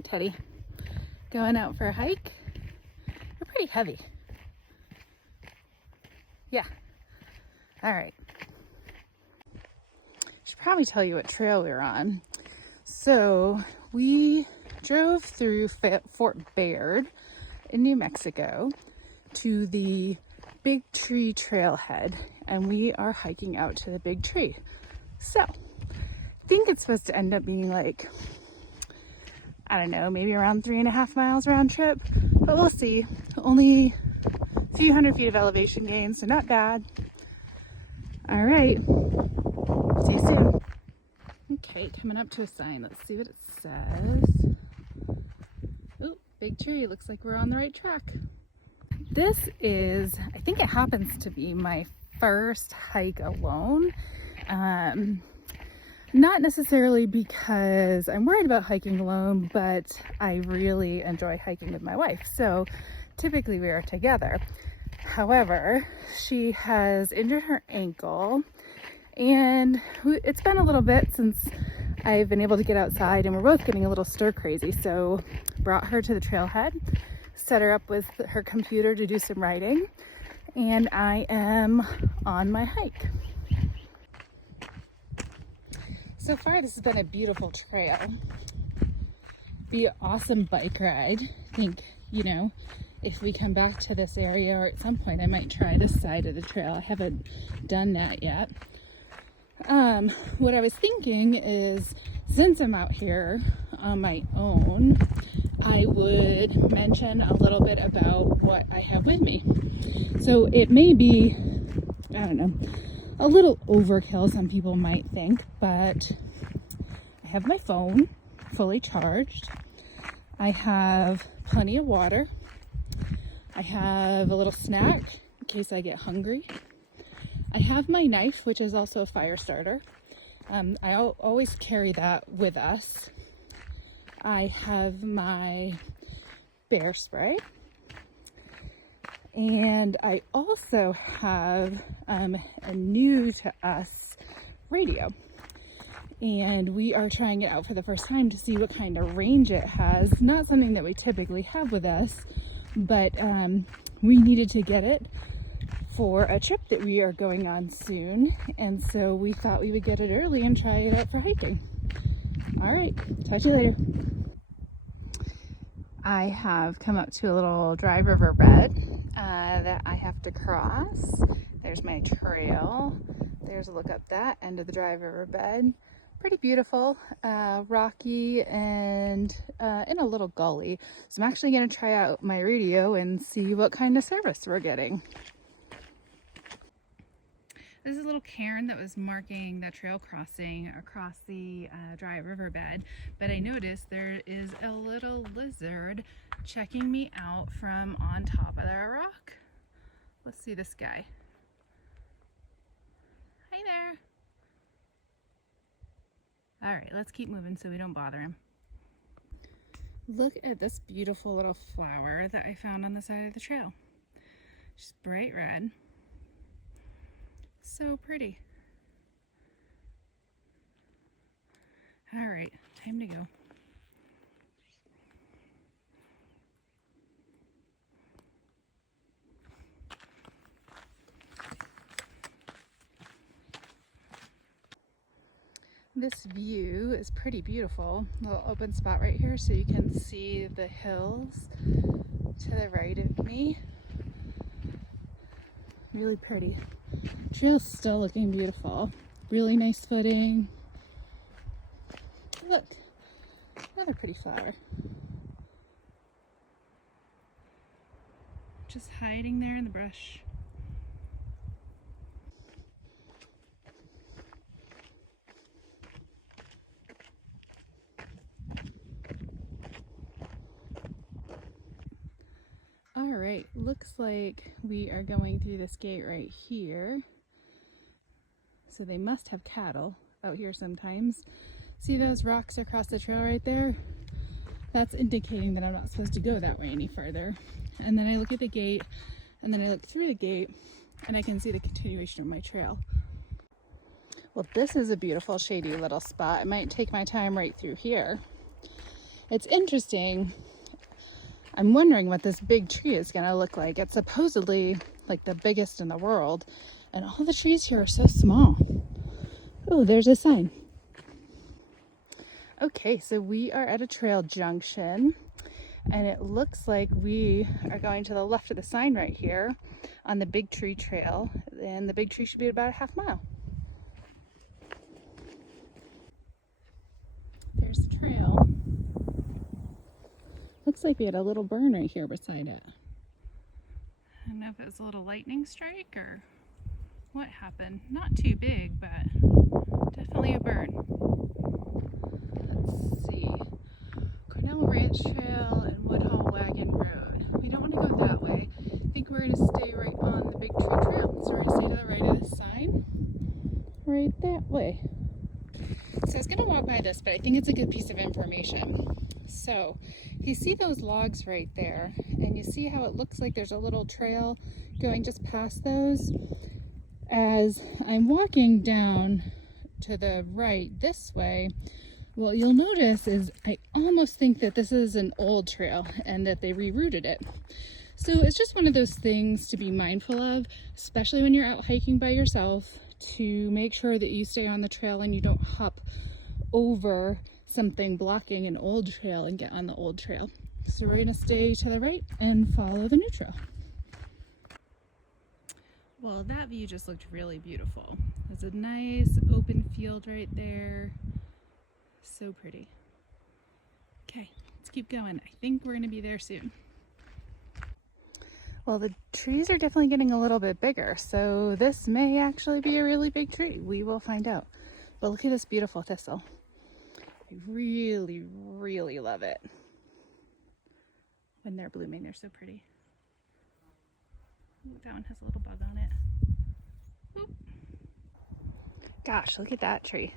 think, Teddy? Going out for a hike? You're pretty heavy. Yeah. All right. Should probably tell you what trail we were on. So we drove through Fort Bayard in New Mexico to the Big Tree trailhead, and we are hiking out to the big tree. So I think it's supposed to end up being like, I don't know, maybe around 3.5 miles round trip, but we'll see. Only a few hundred feet of elevation gain, so not bad. All right, see you soon. Okay, coming up to a sign. Let's see what it says. Oh, big tree. Looks like we're on the right track. This is, I think it happens to be my first hike alone. Not necessarily because I'm worried about hiking alone, but I really enjoy hiking with my wife. So typically we are together. However, she has injured her ankle, and it's been a little bit since I've been able to get outside, and we're both getting a little stir crazy. So brought her to the trailhead, set her up with her computer to do some writing, and I am on my hike. So far, this has been a beautiful trail. Be an awesome bike ride. I think, you know, if we come back to this area, or at some point I might try this side of the trail. I haven't done that yet. What I was thinking is, since I'm out here on my own, I would mention a little bit about what I have with me. So it may be, I don't know, a little overkill, some people might think, but I have my phone fully charged. I have plenty of water. I have a little snack in case I get hungry. I have my knife, which is also a fire starter. I always carry that with us. I have my bear spray. And I also have a new to us radio. And we are trying it out for the first time to see what kind of range it has. Not something that we typically have with us, but we needed to get it for a trip that we are going on soon. And so we thought we would get it early and try it out for hiking. All right, talk to you later. I have come up to a little dry river bed that I have to cross. There's my trail. There's a look up that end of the dry river bed. Pretty beautiful, rocky, and in a little gully. So I'm actually going to try out my radio and see what kind of service we're getting. This is a little cairn that was marking the trail crossing across the dry riverbed, but I noticed there is a little lizard checking me out from on top of that rock. Let's see this guy. Hi there. All right, let's keep moving so we don't bother him. Look at this beautiful little flower that I found on the side of the trail. She's bright red. So pretty. All right, time to go. This view is pretty beautiful. A little open spot right here so you can see the hills to the right of me. Really pretty. Trail's still looking beautiful. Really nice footing. Look, another pretty flower. Just hiding there in the brush. All right, looks like we are going through this gate right here. So they must have cattle out here sometimes. See those rocks across the trail right there? That's indicating that I'm not supposed to go that way any further. And then I look at the gate, and then I look through the gate, and I can see the continuation of my trail. Well, this is a beautiful shady little spot. I might take my time right through here. It's interesting. I'm wondering what this big tree is going to look like. It's supposedly like the biggest in the world, and all the trees here are so small. Oh, there's a sign. Okay, so we are at a trail junction, and it looks like we are going to the left of the sign right here on the Big Tree Trail, and the big tree should be about a half mile. There's the trail. Looks like we had a little burn right here beside it. I don't know if it was a little lightning strike or what happened. Not too big, but definitely a burn. Let's see. Cornell Ranch Trail and Woodhull Wagon Road. We don't want to go that way. I think we're going to stay right on the Big Tree Trail. So we're going to stay to the right of the sign. Right that way. So I was going to walk by this, but I think it's a good piece of information. So if you see those logs right there, and you see how it looks like there's a little trail going just past those, as I'm walking down to the right this way, what you'll notice is I almost think that this is an old trail and that they rerouted it. So it's just one of those things to be mindful of, especially when you're out hiking by yourself, to make sure that you stay on the trail and you don't hop over something blocking an old trail and get on the old trail. So we're going to stay to the right and follow the new trail. Well, that view just looked really beautiful. There's a nice open field right there. So pretty. Okay, let's keep going. I think we're going to be there soon. Well, the trees are definitely getting a little bit bigger, so this may actually be a really big tree. We will find out. But look at this beautiful thistle. I really, really love it. When they're blooming, they're so pretty. Ooh, that one has a little bug on it. Oop. Gosh, look at that tree.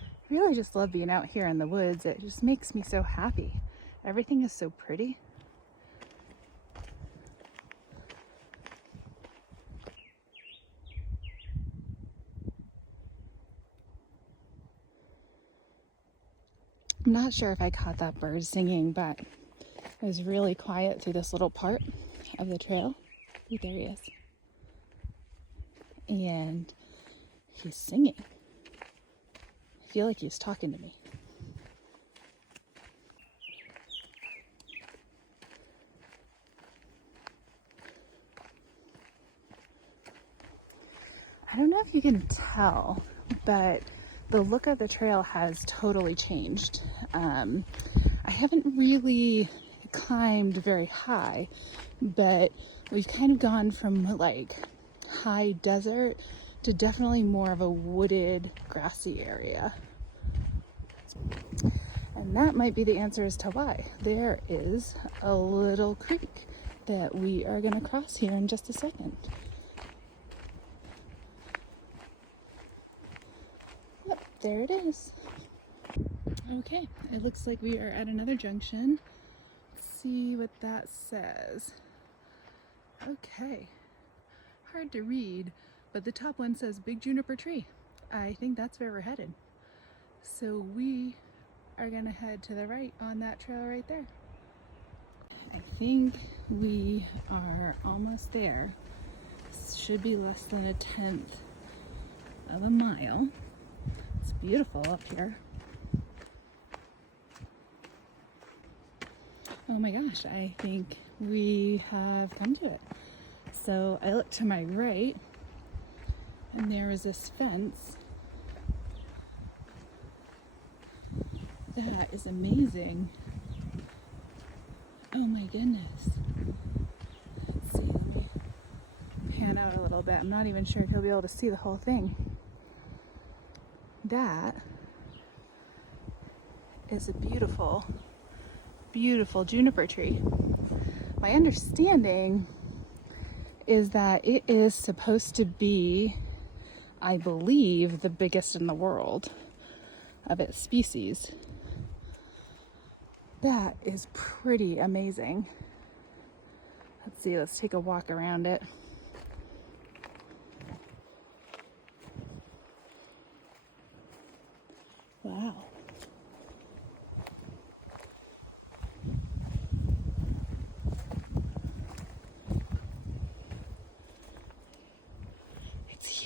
I really just love being out here in the woods. It just makes me so happy. Everything is so pretty. I'm not sure if I caught that bird singing, but it was really quiet through this little part of the trail. Ooh, there he is. And he's singing. I feel like he's talking to me. I don't know if you can tell, but the look of the trail has totally changed. I haven't really climbed very high, but we've kind of gone from like high desert to definitely more of a wooded, grassy area. And that might be the answer as to why. There is a little creek that we are going to cross here in just a second. Yep, there it is. Okay, it looks like we are at another junction. Let's see what that says. Okay, hard to read, but the top one says Big Juniper Tree. I think that's where we're headed. So we are gonna head to the right on that trail right there. I think we are almost there. This should be less than 1/10 of a mile. It's beautiful up here. Oh my gosh, I think we have come to it. So I looked to my right, and there is this fence. That is amazing. Oh my goodness. Let's see, let me pan out a little bit. I'm not even sure if you'll be able to see the whole thing. That is a beautiful, beautiful juniper tree. My understanding is that it is supposed to be, I believe, the biggest in the world of its species. That is pretty amazing. Let's see, let's take a walk around it. Wow.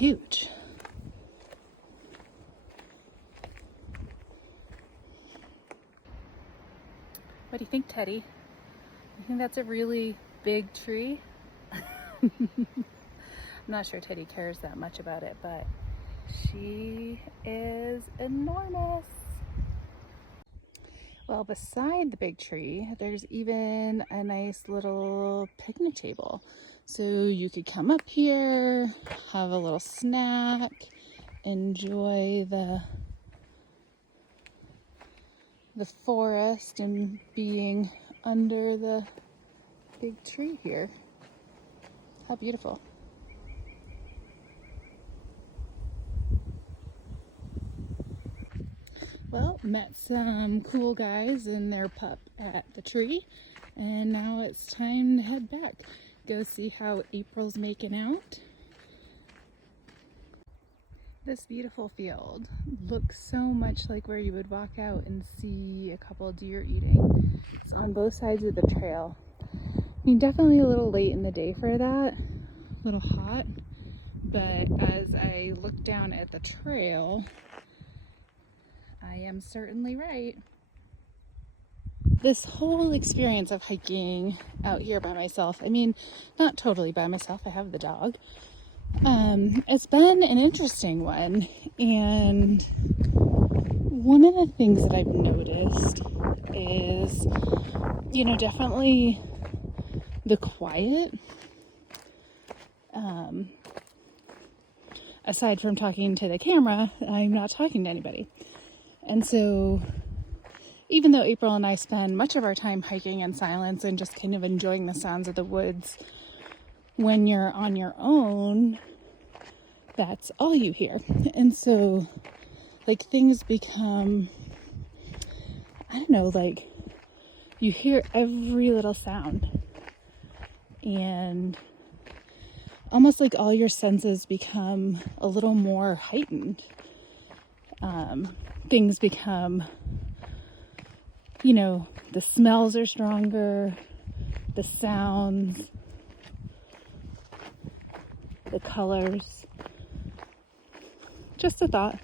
huge. What do you think, Teddy? You think that's a really big tree? I'm not sure Teddy cares that much about it, but she is enormous. Well, beside the big tree, there's even a nice little picnic table. So you could come up here, have a little snack, enjoy the forest and being under the big tree here. How beautiful. Well, met some cool guys and their pup at the tree, and now it's time to head back. Go see how April's making out. This beautiful field looks so much like where you would walk out and see a couple deer eating. It's on both sides of the trail. I mean, definitely a little late in the day for that, a little hot, but as I look down at the trail, I am certainly right. This whole experience of hiking out here by myself, I mean, not totally by myself, I have the dog. It's been an interesting one, and one of the things that I've noticed is, you know, definitely the quiet. Aside from talking to the camera, I'm not talking to anybody. And so even though April and I spend much of our time hiking in silence and just kind of enjoying the sounds of the woods, when you're on your own, that's all you hear. And so, like, things become, I don't know, like, you hear every little sound. And almost like all your senses become a little more heightened. Things become, you know, the smells are stronger, the sounds, the colors. Just a thought.